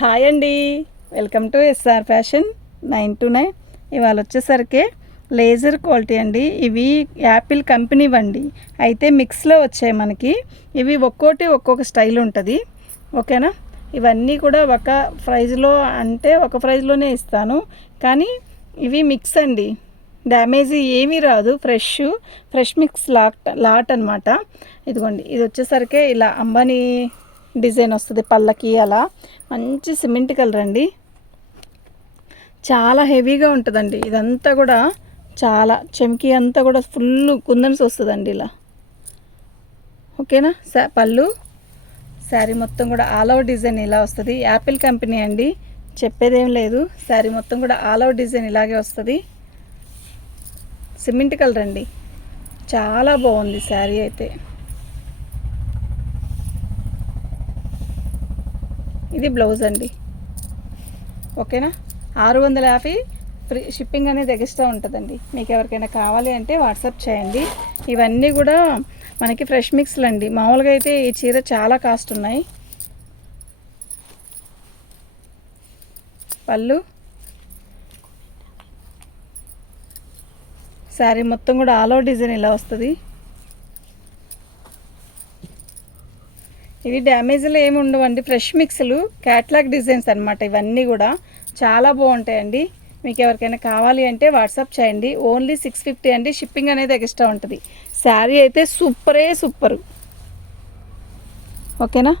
Hi అండి, welcome to SR fashion 929. ఇవాళ వచ్చేసరికి లేజర్ క్వాలిటీ అండి. ఇవి యాపిల్ కంపెనీ వండి అయితే మిక్స్లో వచ్చాయి మనకి. ఇవి ఒక్కోటి ఒక్కొక్క స్టైల్ ఉంటుంది, ఓకేనా. ఇవన్నీ కూడా ఒక ప్రైజ్లో అంటే ఒక ప్రైజ్లోనే ఇస్తాను, కానీ ఇవి మిక్స్ అండి. డ్యామేజ్ ఏమీ రాదు, ఫ్రెష్ మిక్స్ లాట్ అనమాట. ఇదిగోండి, ఇది వచ్చేసరికి ఇలా అంబానీ డిజైన్ వస్తుంది పళ్ళకి. అలా మంచి సిమెంట్ కలర్ అండి, చాలా హెవీగా ఉంటుందండి. ఇదంతా కూడా చాలా చెమ్కి అంతా కూడా ఫుల్ కుందన్స్ వస్తుందండి ఇలా, ఓకేనా. పళ్ళు శారీ మొత్తం కూడా ఆల్ ఓవర్ డిజైన్ ఇలా వస్తుంది. యాపిల్ కంపెనీ అండి, చెప్పేదేం లేదు. శారీ మొత్తం కూడా ఆల్ ఓవర్ డిజైన్ ఇలాగే వస్తుంది. సిమెంట్ కలర్ అండి, చాలా బాగుంది శారీ అయితే. ఇది బ్లౌజ్ అండి, ఓకేనా. 650 ఫ్రీ షిప్పింగ్ అనేది ఎక్స్ట్రా ఉంటుందండి. మీకు ఎవరికైనా కావాలి అంటే వాట్సాప్ చేయండి. ఇవన్నీ కూడా మనకి ఫ్రెష్ మిక్స్లు అండి. మామూలుగా అయితే ఈ చీర చాలా కాస్ట్ ఉన్నాయి. పళ్ళు శారీ మొత్తం కూడా ఆల్ ఓవర్ డిజైన్ ఇలా వస్తుంది. ఇవి డ్యామేజ్లు ఏమి ఉండవండి, ఫ్రెష్ మిక్స్లు, క్యాట్లాగ్ డిజైన్స్ అనమాట. ఇవన్నీ కూడా చాలా బాగుంటాయండి. మీకు ఎవరికైనా కావాలి అంటే వాట్సాప్ చేయండి. ఓన్లీ 650 అండి, షిప్పింగ్ అనేది ఎక్స్ట్రా ఉంటుంది. శారీ అయితే సూపరు, ఓకేనా.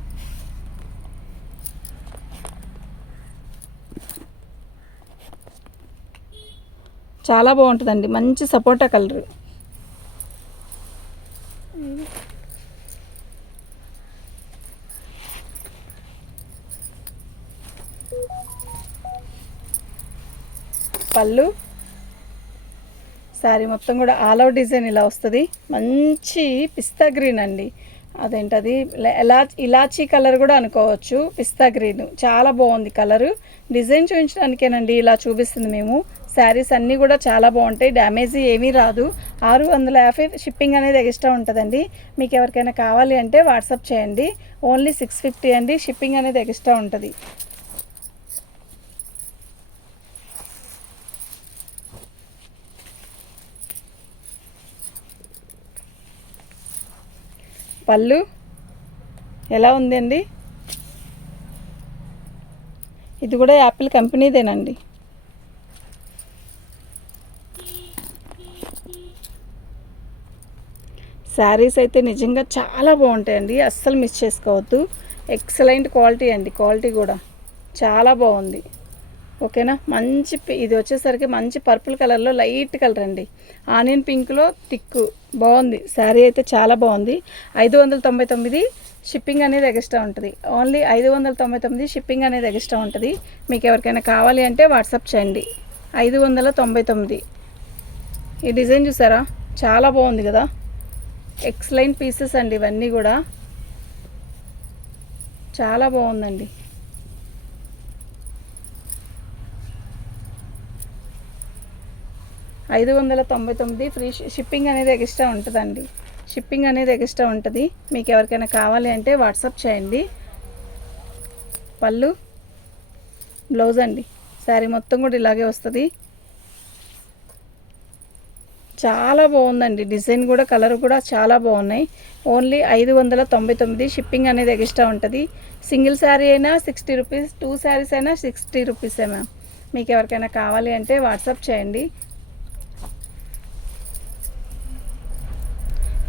చాలా బాగుంటుందండి, మంచి సపోటా కలరు. పళ్ళు శారీ మొత్తం కూడా ఆల్ ఓవర్ డిజైన్ ఇలా వస్తుంది. మంచి పిస్తా గ్రీన్ అండి, అదేంటది ఇలాచీ కలర్ కూడా అనుకోవచ్చు. పిస్తా గ్రీన్ చాలా బాగుంది కలరు. డిజైన్ చూపించడానికేనండి ఇలా చూపిస్తుంది మేము. శారీస్ అన్నీ కూడా చాలా బాగుంటాయి, డ్యామేజ్ ఏమీ రాదు. 650 షిప్పింగ్ అనేది ఎక్స్ట్రా ఉంటుందండి. మీకు ఎవరికైనా కావాలి అంటే వాట్సాప్ చేయండి. ఓన్లీ 650 అండి, షిప్పింగ్ అనేది ఎక్స్ట్రా ఉంటుంది. పళ్ళు ఎలా ఉందండి, ఇది కూడా యాపిల్ కంపెనీదేనండి. శారీస్ అయితే నిజంగా చాలా బాగుంటాయండి, అస్సలు మిస్ చేసుకోవద్దు. ఎక్సలెంట్ క్వాలిటీ అండి, క్వాలిటీ కూడా చాలా బాగుంది, ఓకేనా. మంచి ఇది వచ్చేసరికి మంచి పర్పుల్ కలర్లో లైట్ కలర్ అండి, ఆనియన్ పింక్లో థిక్ బాగుంది. శారీ అయితే చాలా బాగుంది. 599 షిప్పింగ్ అనేది ఎక్స్ట్రా ఉంటుంది. ఓన్లీ 599 షిప్పింగ్ అనేది ఎక్స్ట్రా ఉంటుంది. మీకు ఎవరికైనా కావాలి అంటే వాట్సాప్ చేయండి. 599. ఈ డిజైన్ చూసారా, చాలా బాగుంది కదా. ఎక్సలెంట్ పీసెస్ అండి ఇవన్నీ కూడా, చాలా బాగుందండి. 599 ఫ్రీ షిప్పింగ్ అనేది ఎక్స్ట్రా ఉంటుందండి. షిప్పింగ్ అనేది ఎక్స్ట్రా ఉంటుంది. మీకు ఎవరికైనా కావాలి అంటే వాట్సాప్ చేయండి. పళ్ళు బ్లౌజ్ అండి, శారీ మొత్తం కూడా ఇలాగే వస్తుంది. చాలా బాగుందండి, డిజైన్ కూడా కలర్ కూడా చాలా బాగున్నాయి. ఓన్లీ 599 షిప్పింగ్ అనేది ఎక్స్ట్రా ఉంటుంది. సింగిల్ శారీ అయినా 60 రూపీస్, 2 శారీస్ అయినా 60 రూపీసే మ్యామ్. మీకు ఎవరికైనా కావాలి అంటే వాట్సాప్ చేయండి.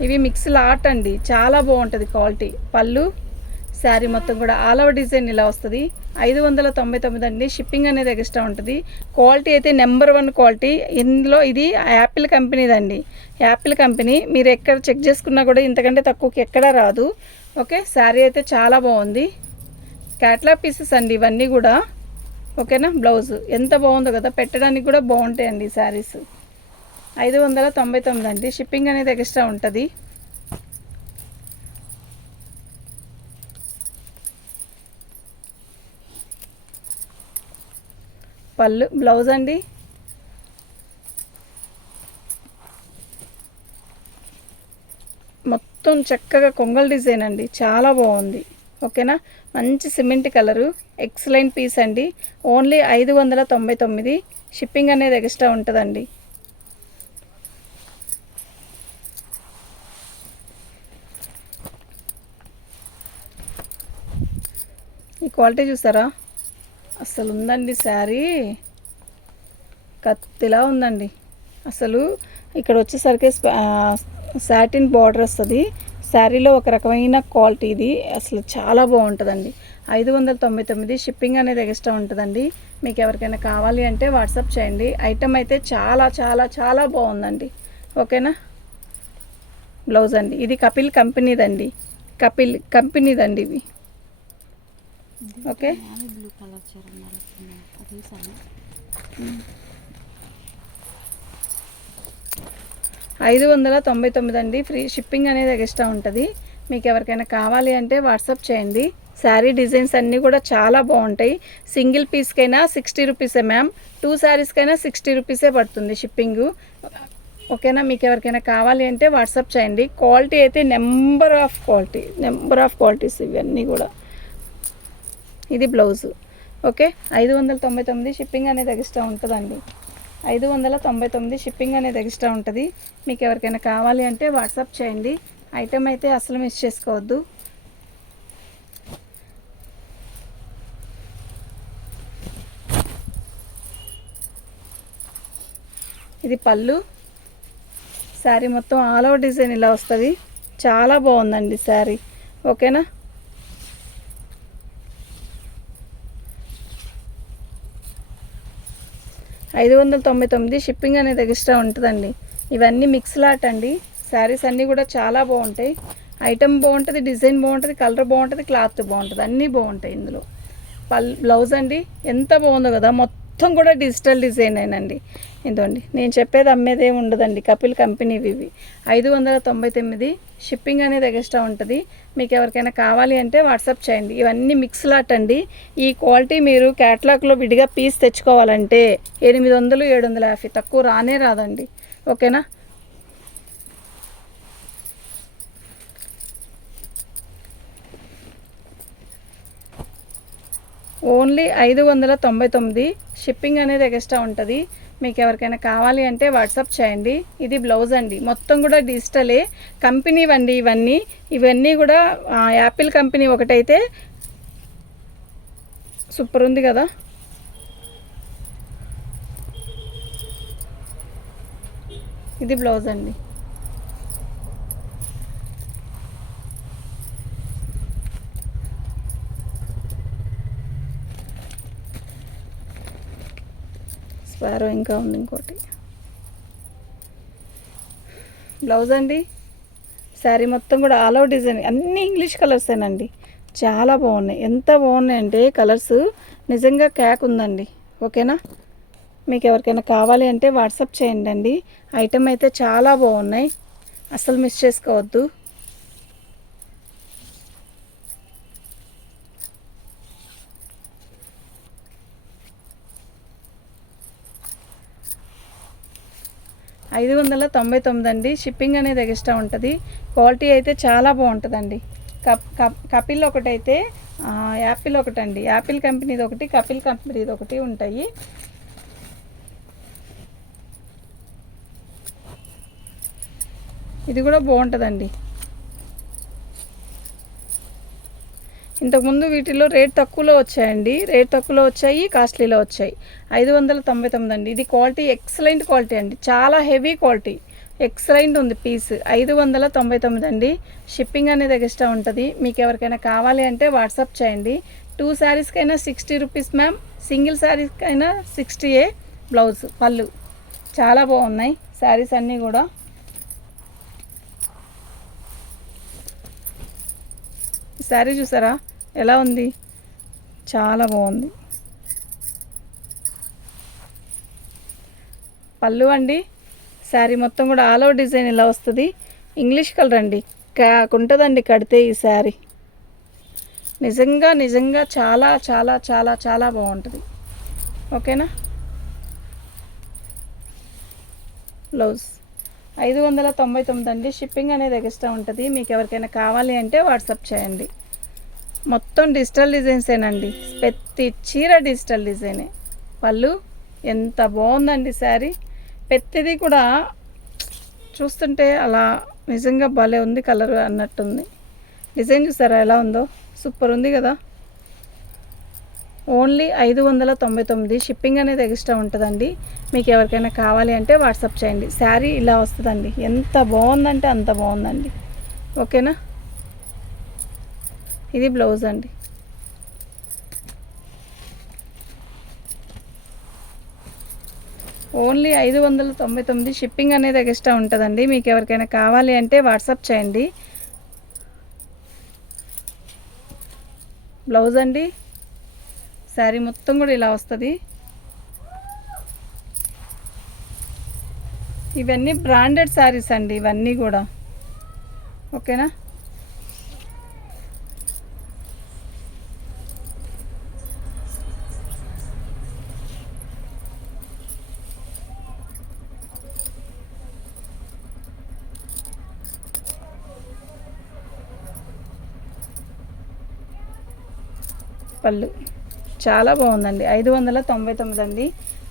ఇవి మిక్స్ లాట్ అండి, చాలా బాగుంటుంది క్వాలిటీ. పళ్ళు శారీ మొత్తం కూడా ఆల్ ఓవర్ డిజైన్ ఇలా వస్తుంది. 599 అండి, షిప్పింగ్ అనేది ఎక్స్ట్రా ఉంటుంది. క్వాలిటీ అయితే నెంబర్ 1 క్వాలిటీ. ఇందులో ఇది యాపిల్ కంపెనీదండి, యాపిల్ కంపెనీ. మీరు ఎక్కడ చెక్ చేసుకున్నా కూడా ఇంతకంటే తక్కువకి ఎక్కడా రాదు, ఓకే. శారీ అయితే చాలా బాగుంది. క్యాట్లాగ్ పీసెస్ అండి ఇవన్నీ కూడా, ఓకేనా. బ్లౌజ్ ఎంత బాగుందో కదా, పెట్టడానికి కూడా బాగుంటాయండి ఈ శారీస్. 599 అండి, షిప్పింగ్ అనేది ఎక్స్ట్రా ఉంటుంది. పళ్ళు బ్లౌజ్ అండి, మొత్తం చక్కగా కొంగల్ డిజైన్ అండి, చాలా బాగుంది. ఓకేనా, మంచి సిమెంట్ కలరు, ఎక్సలెంట్ పీస్ అండి. ఓన్లీ 599. షిప్పింగ్ అనేది ఎక్స్ట్రా ఉంటుందండి. ఈ క్వాలిటీ చూసారా, అసలు ఉందండి శారీ, కత్తిలా ఉందండి. అసలు ఇక్కడ వచ్చేసరికి సాటిన్ బార్డర్ వస్తుంది శారీలో, ఒక రకమైన క్వాలిటీ ఇది. అసలు చాలా బాగుంటుందండి. 599. షిప్పింగ్ అనేది ఎక్స్ట్రా ఉంటుందండి. మీకు ఎవరికైనా కావాలి అంటే వాట్సాప్ చేయండి. ఐటమ్ అయితే చాలా చాలా చాలా బాగుందండి. ఓకేనా. బ్లౌజ్ అండి, ఇది కపిల్ కంపెనీదండి, కపిల్ కంపెనీదండి ఇవి. ఓకే, 599 అండి. ఫ్రీ షిప్పింగ్ అనేది ఎక్స్ట్రా ఉంటుంది. మీకు ఎవరికైనా కావాలి అంటే వాట్సాప్ చేయండి. శారీ డిజైన్స్ అన్నీ కూడా చాలా బాగుంటాయి. సింగిల్ పీస్కైనా 60 రూపీసే మ్యామ్, 2 శారీస్కైనా 60 రూపీసే పడుతుంది షిప్పింగు. ఓకేనా, మీకు ఎవరికైనా కావాలి అంటే వాట్సాప్ చేయండి. క్వాలిటీ అయితే నెంబర్ ఆఫ్ క్వాలిటీస్ ఇవన్నీ కూడా. ఇది బ్లౌజు. ఓకే, 599. షిప్పింగ్ అనేది ఎక్స్ట్రా ఉంటుందండి. 599 షిప్పింగ్ అనేది ఎక్స్ట్రా ఉంటుంది. మీకు ఎవరికైనా కావాలి అంటే వాట్సాప్ చేయండి. ఐటమ్ అయితే అసలు మిస్ చేసుకోవద్దు. ఇది పళ్ళు, శారీ మొత్తం ఆల్ ఓవర్ డిజైన్ ఇలా వస్తుంది. చాలా బాగుందండి శారీ. ఓకేనా. $599 షిప్పింగ్ అనేది ఎక్స్ట్రా ఉంటుందండి. ఇవన్నీ మిక్స్ లాట్ అండి. శారీస్ అన్నీ కూడా చాలా బాగుంటాయి. ఐటమ్ బాగుంటుంది, డిజైన్ బాగుంటుంది, కలర్ బాగుంటుంది, క్లాత్ బాగుంటుంది, అన్నీ బాగుంటాయి ఇందులో. బ్లౌజ్ అండి ఎంత బాగుందో కదా, మొత్తం కూడా డిజిటల్ డిజైన్ అయినండి. ఇదండి, నేను చెప్పేది అమ్మేదే ఉండదండి. కపిల్ కంపెనీవి ఇవి. 599. షిప్పింగ్ అనేది ఎక్స్ట్రా ఉంటుంది. మీకు ఎవరికైనా కావాలి అంటే వాట్సాప్ చేయండి. ఇవన్నీ మిక్స్ లాట్ అండి. ఈ క్వాలిటీ మీరు క్యాటలాగ్లో విడిగా పీస్ తెచ్చుకోవాలంటే 800, 750, తక్కువ రానే రాదండి. ఓకేనా. ఓన్లీ 599. షిప్పింగ్ అనేది ఎక్స్ట్రా ఉంటుంది. మీకు ఎవరికైనా కావాలి అంటే వాట్సాప్ చేయండి. ఇది బ్లౌజ్ అండి, మొత్తం కూడా డిజిటలే, కంపెనీ అండి ఇవన్నీ కూడా యాపిల్ కంపెనీ ఒకటైతే సూపర్ ఉంది కదా. ఇది బ్లౌజ్ అండి. స్పారో ఇంకా ఉంది ఇంకోటి. బ్లౌజ్ అండి. శారీ మొత్తం కూడా ఆల్ ఓవర్ డిజైన్, అన్నీ ఇంగ్లీష్ కలర్సేనండి. చాలా బాగున్నాయి. ఎంత బాగున్నాయి అంటే కలర్స్ నిజంగా క్యాక్ ఉందండి. ఓకేనా. మీకు ఎవరికైనా కావాలి అంటే వాట్సాప్ చేయండి అండి. ఐటమ్ అయితే చాలా బాగున్నాయి, అస్సలు మిస్ చేసుకోవద్దు. $599 అండి. షిప్పింగ్ అనేది ఎక్స్ట్రా ఉంటుంది. క్వాలిటీ అయితే చాలా బాగుంటుందండి. కపిల్ ఒకటైతే యాపిల్ ఒకటండి. యాపిల్ కంపెనీది ఒకటి, కపిల్ కంపెనీది ఒకటి ఉంటాయి. ఇది కూడా బాగుంటుందండి. ఇంతకుముందు వీటిలో రేట్ తక్కువలో వచ్చాయి, కాస్ట్లీలో వచ్చాయి. 599 అండి. ఇది క్వాలిటీ ఎక్సలెంట్ క్వాలిటీ అండి, చాలా హెవీ క్వాలిటీ, ఎక్సలెంట్ ఉంది పీస్. 599 అండి. షిప్పింగ్ అనేది ఎక్స్ట్రా ఉంటుంది. మీకు ఎవరికైనా కావాలి అంటే వాట్సాప్ చేయండి. 2 శారీస్కైనా 60 రూపీస్ మ్యామ్, సింగిల్ శారీస్కైనా 60. బ్లౌజ్, పళ్ళు చాలా బాగున్నాయి శారీస్ అన్నీ కూడా. శారీ చూసారా ఎలా ఉంది, చాలా బాగుంది. పళ్ళు అండి. శారీ మొత్తం కూడా ఆల్ ఓవర్ డిజైన్ ఇలా వస్తుంది. ఇంగ్లీష్ కలర్ అండి, ఉంటుందండి కడితే ఈ శారీ. నిజంగా చాలా చాలా చాలా చాలా బాగుంటుంది. ఓకేనా. బ్లౌజ్ 599 అండి. షిప్పింగ్ అనేది ఎక్స్ట్రా ఉంటుంది. మీకు ఎవరికైనా కావాలి అంటే వాట్సాప్ చేయండి. మొత్తం డిజిటల్ డిజైన్సేనండి. ప్రతి చీర డిజిటల్ డిజైనే. పళ్ళు ఎంత బాగుందండి శారీ. ప్రతిదీ కూడా చూస్తుంటే అలా నిజంగా భలే ఉంది, కలర్ అన్నట్టుంది. డిజైన్ చూసారా ఎలా ఉందో, సూపర్ ఉంది కదా. ఓన్లీ 599. షిప్పింగ్ అనేది ఎక్స్ట్రా ఉంటుందండి. మీకు ఎవరికైనా కావాలి అంటే వాట్సాప్ చేయండి. శారీ ఇలా వస్తుందండి. ఎంత బాగుందంటే అంత బాగుందండి. ఓకేనా. ఇది బ్లౌజ్ అండి. ఓన్లీ 599. షిప్పింగ్ అనేది ఎక్స్ట్రా ఉంటుందండి. మీకు ఎవరికైనా కావాలి అంటే వాట్సాప్ చేయండి. బ్లౌజ్ అండి. శారీ మొత్తం కూడా ఇలా వస్తుంది. ఇవన్నీ బ్రాండెడ్ శారీస్ అండి, ఇవన్నీ కూడా. ఓకేనా. పళ్ళు చాలా బాగుందండి. 599 అండి.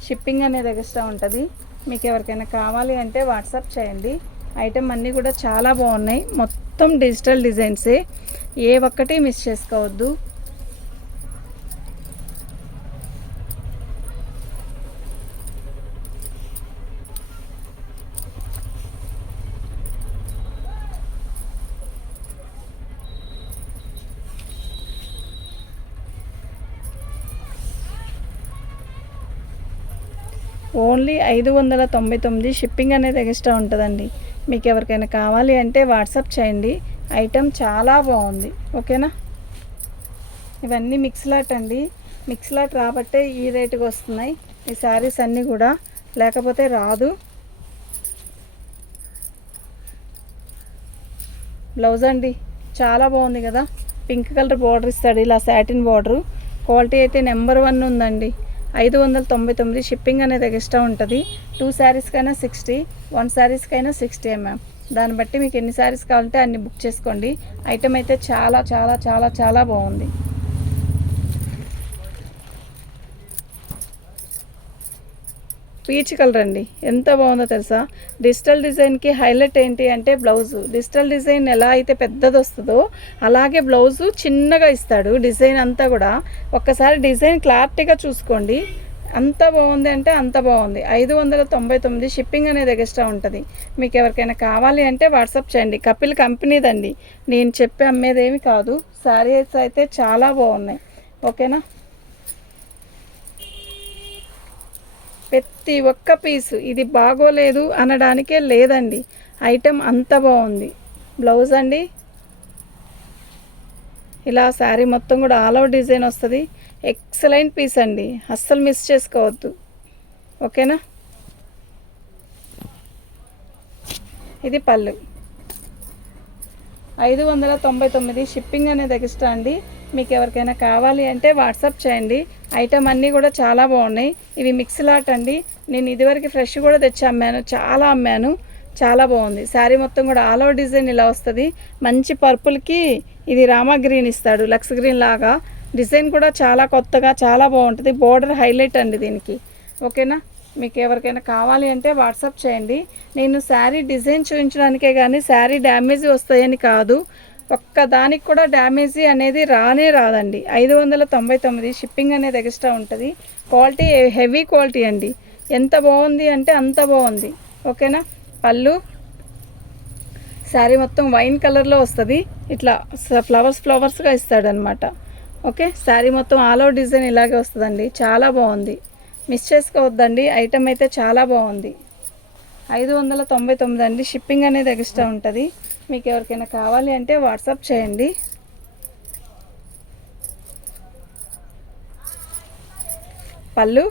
షిప్పింగ్ అనేది ఎక్స్ట్రా ఉంటుంది. మీకు ఎవరికైనా కావాలి అంటే వాట్సాప్ చేయండి. ఐటమ్ అన్నీ కూడా చాలా బాగున్నాయి. మొత్తం డిజిటల్ డిజైన్సే, ఏ ఒక్కటి మిస్ చేసుకోవద్దు. ఓన్లీ 599. షిప్పింగ్ అనేది ఎక్స్ట్రా ఉంటుందండి. మీకు ఎవరికైనా కావాలి అంటే వాట్సాప్ చేయండి. ఐటమ్ చాలా బాగుంది. ఓకేనా. ఇవన్నీ మిక్స్ లాట్ అండి. మిక్స్ లాట్ రాబట్టే ఈ రేటుకి వస్తున్నాయి ఈ శారీస్ అన్నీ కూడా, లేకపోతే రాదు. బ్లౌజ్ అండి చాలా బాగుంది కదా. పింక్ కలర్ బార్డర్ ఇస్తాడు, ఇలా సాటిన్ బార్డరు. క్వాలిటీ అయితే నెంబర్ 1 ఉందండి. 599. షిప్పింగ్ అనేది ఎక్స్ట్రా ఉంటుంది. 2 శారీస్కైనా 60, 1 శారీస్కైనా 60 మ్యామ్. దాన్ని బట్టి మీకు ఎన్ని శారీస్ కావాలంటే అన్ని బుక్ చేసుకోండి. ఐటమ్ అయితే చాలా చాలా చాలా చాలా బాగుంది. పీచ్ కలర్ అండి, ఎంత బాగుందో తెలుసా. డిజిటల్ డిజైన్కి హైలైట్ ఏంటి అంటే బ్లౌజు. డిజిటల్ డిజైన్ ఎలా అయితే పెద్దది వస్తుందో అలాగే బ్లౌజు చిన్నగా ఇస్తాడు. డిజైన్ అంతా కూడా ఒక్కసారి డిజైన్ క్లారిటీగా చూసుకోండి. అంత బాగుంది అంటే అంత బాగుంది. 599. షిప్పింగ్ అనేది ఎక్స్ట్రా ఉంటుంది. మీకు ఎవరికైనా కావాలి అంటే వాట్సాప్ చేయండి. కపిల్ కంపెనీదండి, నేను చెప్పి అమ్మేదేమి కాదు. శారీస్ అయితే చాలా బాగున్నాయి. ఓకేనా. ప్రతి ఒక్క పీసు ఇది బాగోలేదు అనడానికే లేదండి. ఐటమ్ అంత బాగుంది. బ్లౌజ్ అండి. ఇలా శారీ మొత్తం కూడా ఆల్ ఓవర్ డిజైన్ వస్తుంది. ఎక్సలెంట్ పీస్ అండి, అస్సలు మిస్ చేసుకోవద్దు. ఓకేనా. ఇది పళ్ళు. 599. షిప్పింగ్ అనేది ఎక్స్ట్రా అండి. మీకు ఎవరికైనా కావాలి అంటే వాట్సాప్ చేయండి. ఐటమ్ అన్నీ కూడా చాలా బాగున్నాయి. ఇవి మిక్స్ లాట్ అండి. నేను ఇదివరకు ఫ్రెష్ కూడా తెచ్చి అమ్మాను, చాలా అమ్మాను. చాలా బాగుంది. శారీ మొత్తం కూడా ఆల్ ఓవర్ డిజైన్ ఇలా వస్తుంది. మంచి పర్పుల్కి ఇది రామా గ్రీన్ ఇస్తాడు, లక్స్ గ్రీన్ లాగా. డిజైన్ కూడా చాలా కొత్తగా చాలా బాగుంటుంది. బోర్డర్ హైలైట్ అండి దీనికి. ఓకేనా. మీకు ఎవరికైనా కావాలి అంటే వాట్సాప్ చేయండి. నేను శారీ డిజైన్ చూపించడానికే కానీ శారీ డ్యామేజ్ వస్తాయని కాదు. ఒక్కదానికి కూడా డ్యామేజీ అనేది రానే రాదండి. 599. షిప్పింగ్ అనేది ఎక్స్ట్రా ఉంటుంది. క్వాలిటీ హెవీ క్వాలిటీ అండి. ఎంత బాగుంది అంటే అంత బాగుంది. ఓకేనా. పళ్ళు శారీ మొత్తం వైన్ కలర్లో వస్తుంది. ఇట్లా ఫ్లవర్స్గా ఇస్తాడనమాట. ఓకే. శారీ మొత్తం ఆల్ ఓవర్ డిజైన్ ఇలాగే వస్తుందండి. చాలా బాగుంది, మిస్ చేసుకోవద్దండి. ఐటమ్ అయితే చాలా బాగుంది. 599 అండి. షిప్పింగ్ అనేది ఎక్స్ట్రా ఉంటుంది. మీకు ఎవరికైనా కావాలి అంటే వాట్సాప్ చేయండి. పళ్ళు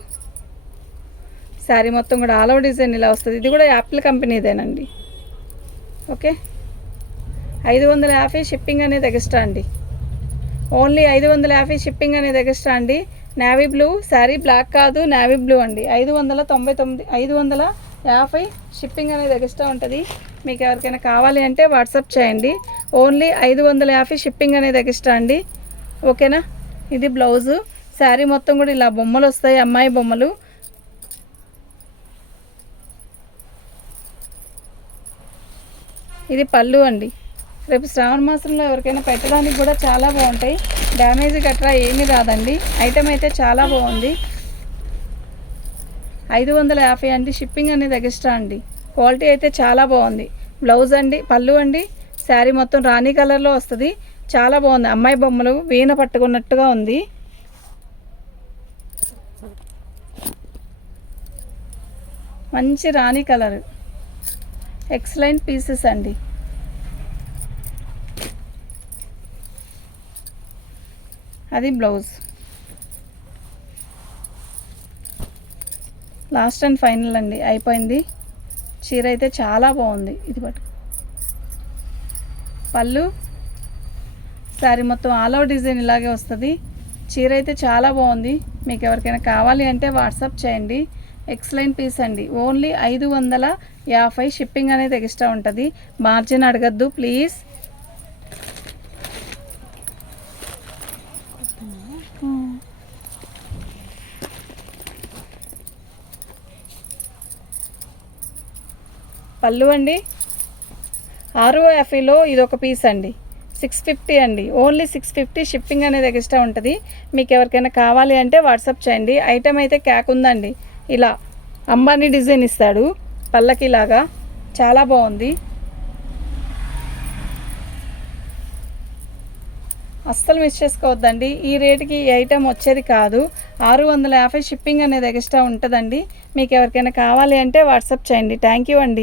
శారీ మొత్తం కూడా ఆల్ ఓవర్ డిజైన్ ఇలా వస్తుంది. ఇది కూడా యాపిల్ కంపెనీదేనండి. ఓకే. 550. షిప్పింగ్ అనేది ఎక్స్ట్రా అండి. ఓన్లీ 550. షిప్పింగ్ అనేది ఎక్స్ట్రా అండి. నేవీ బ్లూ శారీ, బ్లాక్ కాదు నేవీ బ్లూ అండి. 599. 550. షిప్పింగ్ అనేది ఎక్స్ట్రా ఉంటుంది. మీకు ఎవరికైనా కావాలి అంటే వాట్సాప్ చేయండి. ఓన్లీ 550. షిప్పింగ్ అనేది ఎక్స్ట్రా అండి. ఓకేనా. ఇది బ్లౌజు. శారీ మొత్తం కూడా ఇలా బొమ్మలు వస్తాయి, అమ్మాయి బొమ్మలు. ఇది పళ్ళు అండి. రేపు శ్రావణ మాసంలో ఎవరికైనా పెట్టడానికి కూడా చాలా బాగుంటాయి. డ్యామేజ్ గట్రా ఏమీ రాదండి. ఐటెం అయితే చాలా బాగుంది. 550 అండి. షిప్పింగ్ అనేది ఎక్స్ట్రా అండి. క్వాలిటీ అయితే చాలా బాగుంది. బ్లౌజ్ అండి, పళ్ళు అండి. శారీ మొత్తం రాణి కలర్లో వస్తుంది. చాలా బాగుంది. అమ్మాయి బొమ్మలు వీణ పట్టుకున్నట్టుగా ఉంది. మంచి రాణి కలర్, ఎక్సలెంట్ పీసెస్ అండి. అది బ్లౌజ్. లాస్ట్ అండ్ ఫైనల్ అండి, అయిపోయింది. చీర అయితే చాలా బాగుంది. ఇది పట్టు, పళ్ళు, శారీ మొత్తం ఆల్ ఓవర్ డిజైన్ ఇలాగే వస్తుంది. చీర అయితే చాలా బాగుంది. మీకు ఎవరికైనా కావాలి అంటే వాట్సాప్ చేయండి. ఎక్సలెంట్ పీస్ అండి. ఓన్లీ 550. షిప్పింగ్ అనేది ఎక్స్ట్రా ఉంటుంది. మార్జిన్ అడగద్దు ప్లీజ్. పళ్ళు అండి 650లో ఇది ఒక పీస్ అండి. 650 అండి. ఓన్లీ 650. షిప్పింగ్ అనేది ఎక్స్ట్రా ఉంటుంది. మీకు ఎవరికైనా కావాలి అంటే వాట్సాప్ చేయండి. ఐటెం అయితే క్యాక్ ఉందండి. ఇలా అంబానీ డిజైన్ ఇస్తాడు పల్లకిలాగా, చాలా బాగుంది. అస్సలు మిస్ చేసుకోవద్దండి. ఈ రేటుకి ఈ ఐటెం వచ్చేది కాదు. 650. షిప్పింగ్ అనేది ఎక్స్ట్రా ఉంటుందండి. మీకు ఎవరికైనా కావాలి అంటే వాట్సాప్ చేయండి. థ్యాంక్ యూ అండి.